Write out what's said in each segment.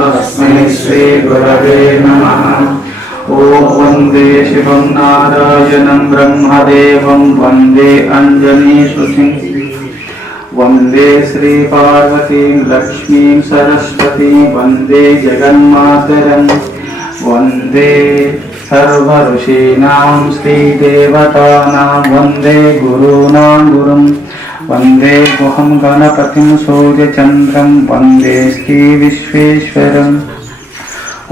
तस्मै श्रीगुरवे नमः। ॐ वंदे शिवं नारायणं ब्रह्मदेवं वंदे अञ्जनीसुसिंह वंदे श्रीपार्वतीं लक्ष्मीं सरस्वतीं वंदे जगन्मातरं। वंदे सर्वऋषीणां श्रीदेवतानां वंदे गुहं गणपतिं सूर्यचन्द्रं वंदे श्रीविश्वेश्वरम्।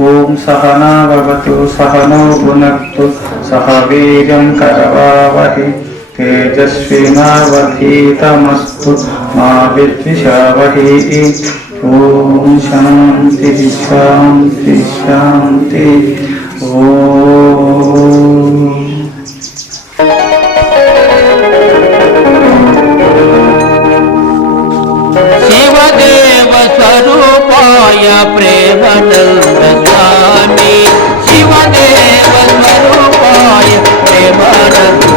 ॐ सहना भवतु, सहनो भुनक्तु, सह वीर्यं करवावहै। तेजस्विनावधीतमस्तु मा विद्विषावहै। ॐ शान्तिः शान्तिः शान्तिः। ప్రేమానంద స్వామి శివదేవ స్వరూపాయ ప్రేమానంద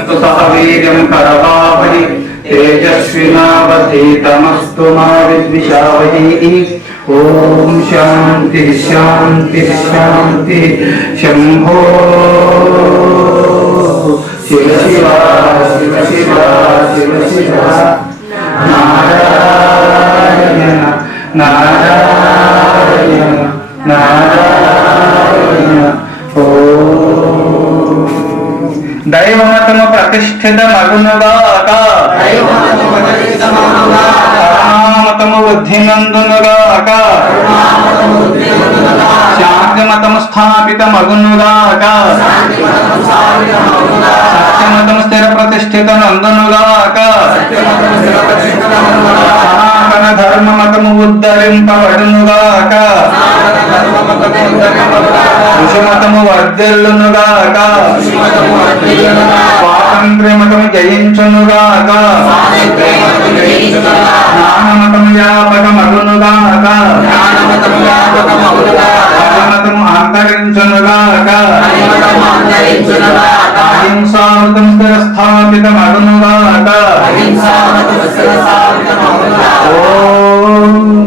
తమస్తు సహ వీర్యం కరవావహి తేజస్వినావధీతమస్తు మా విద్విషావహి ఓం శాంతి శాంతి శాంతి శంభో శివ శివ శివ శివ శివ శివ నారాయణ నారాయణ నారాయణ దైవమతము ప్రతిష్ఠిత మగునుగాక కరుణామతము వృద్ధినందునుగాక శాంతిమతము స్థాపిత మగునుగాక సత్యమతము స్థిర ప్రతిష్ఠిత నందునుగాక సనాతన ధర్మమతము ఉద్ధరింపబడునుగాక ఋషిమతము వర్ధిల్లునుగాక. స్వాతంత్ర్యమతము జయించునుగాక. జ్ఞానమతము వ్యాపకమగునుగాక. మతము అంతరించునుగాక. అహింసామృతం స్థిరస్థాపితమగునుగాక. ఓ